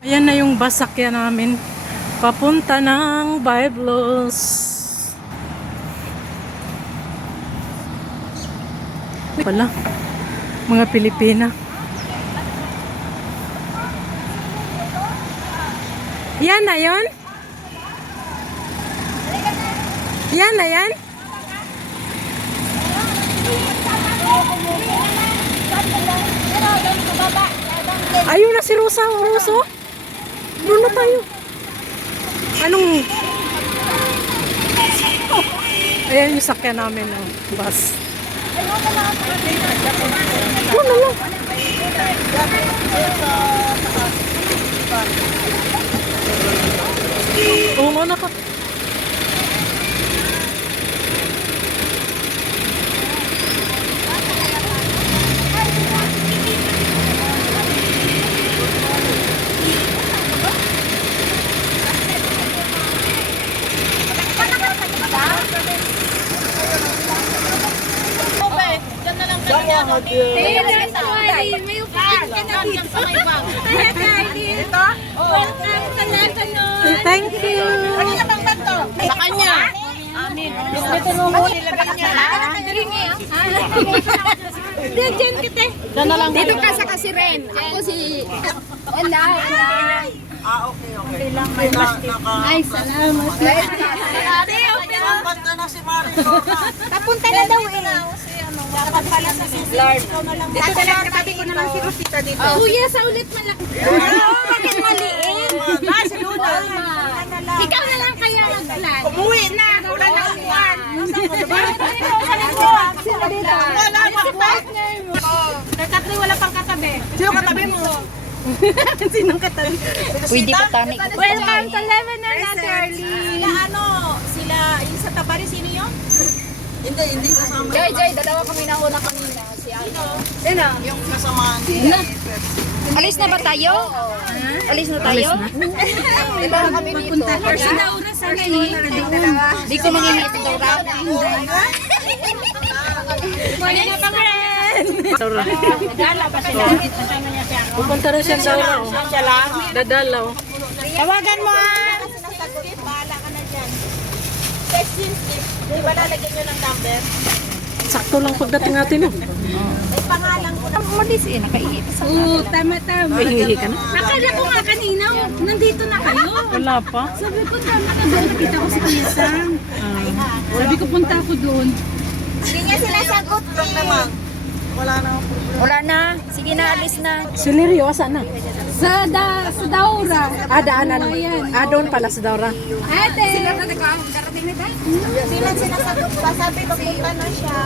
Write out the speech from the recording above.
Ayan na yung basakyan namin. Papunta ng Byblos. Pala, mga Pilipina. Yan na yun? Yan na yan? Ayun na si Rosa, Roso. Doon na tayo. Anong... Ayan yung sakyan namin ng bus. Doon na lang. Oo, naka... May upuan ka na dito sa may bag. Ito? Welcome sa Lebanon. Thank you. Sa kanya. Amin. Ito mo mo nilagay niya. Diyan kita. Dito ka sa kasi Ren. Ako si... Wala. Okay. Ay, salamat. Basta na si Mario. Papunta na daw eh. Dapat pala sa Lord. Dito na lang, katabi ko na lang si Rosita dito. Kuya, sa ulit malaki. Bakit maliit? Si Luna. Ikaw na lang kaya mag-plan. Umuwi na. Wala na upuan. Sino dito? Wala pa Si partner mo. Tatlo wala pang katabi. Sino katabi mo? Sinong katabi? Pwede pa tani. Welcome to Lebanon, Ate Arlie. Sila, yung sa Tabari, sino yun? Hindi kasama. Jay, dalawa kami na una kanina. Si ano? Sino? Yung kasamaan. Alis na ba tayo? Alis na tayo? Dalawa kami dito. Si Laura sa ngayon. Di ko manginit si Laura. Morning na pang friend! Saura. Dala pa sila. Kasama niya siya. Pupunta rin siya sa Saura. Siya lang. Dadalaw. Tawagan mo bahala ka na dyan. Testing stick. Di ba lalagyan nyo ng number? Sakto lang pagdating natin. Oh. May pangalan ko na. Umalis eh, nakainit. Oo, tama. Mahihihi ka na? Akala ko nga kanina, nandito na kayo. Wala pa. Sabi ko, tama ka doon. Kita ko si Kuya Sam. Sabi ko, punta ako doon. Hindi niya sila sagot naman. Wala na akong problema. Wala na. Sige na, alis na. Si Lirio, asan na? Sa Daura. Daanan. Doon pala sa Daura. Ate! Sila na nagkakarating na tayo? Sila sinasagot pa. Sabi ko punta na siya.